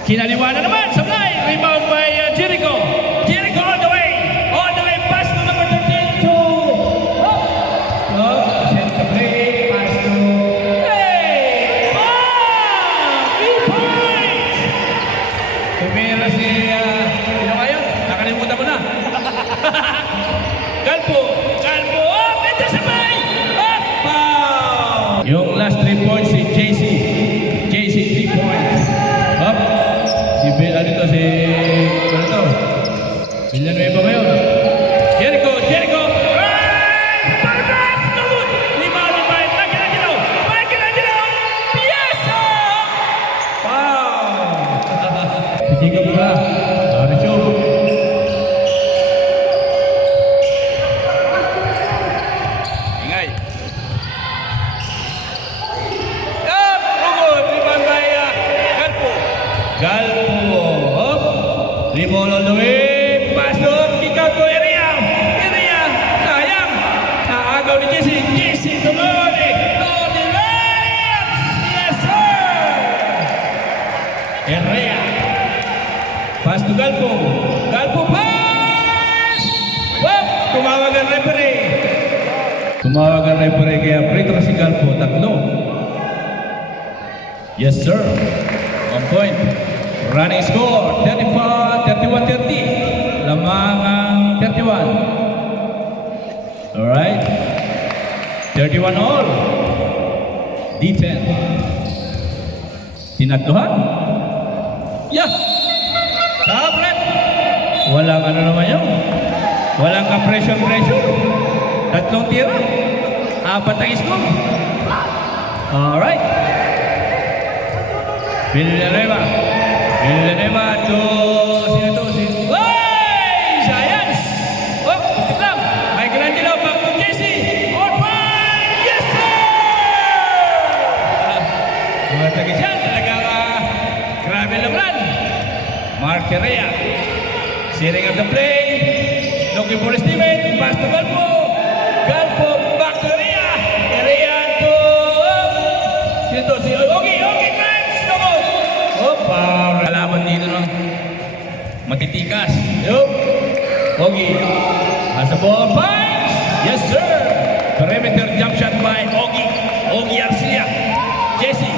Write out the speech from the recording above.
Kinaliwana naman, sablay. Rebound by Jericho. Jericho all the way. All the way, pass to number 13 to... Send the play, pass to... Hey! 3 points! Tumira si... Sino kayo? Nakalimutan mo na. Galpo. Galpo. Ito sabay. Foul! Yung last 3 points si JC. JC 3 points. Up. Si Bella dito si... Ano to? Villanueva ba yun? Jericho. Jericho. Right! Perfect! No good! Rebound by Michelangelo. Michelangelo! Yes! Wow! Hindi ka ba? Marisyo. Ingay. Up! No good! Rebound by Galpo. Galpo. Up. Rebound all the way. Pass doon. Kick out to area. Area. Sayang. Naagaw ni Jesse. Jesse tumuli. To the left. Yes, sir. Area. Pass to Galpo. Galpo pass. Wap. Tumawag ang referee. Tumawag ang referee kaya free throw si Galpo. Tatlo. Yes, sir. 1 point. Running score, 31-30. Lamang ang 31. Alright. 31 all. D10. Tinatluhan. Yeah. Sabret. Walang ano naman yun. Walang ka-pressure. Tatlong tira. 4 ang score. Alright. Villanueva to sino to? Hey! Giants! Oh, ito lang. Michelangelo back to Jesse. On fire! Yes, sir! Mga tagay siya. Talagang grabe lamran. Mark Herrera. Setting up the play. Looking for his teammate. Pass to Galpo. Galpo back to Herrera. Herrera to... Sino to? Si Ogie. Ogie drives. No good. Opa. Kalaban dito no. Matitikas. Yup. Ogie. Has the ball. Finds. Yes, sir. Perimeter jump shot by Ogie. Ogie Arcia. Jesse.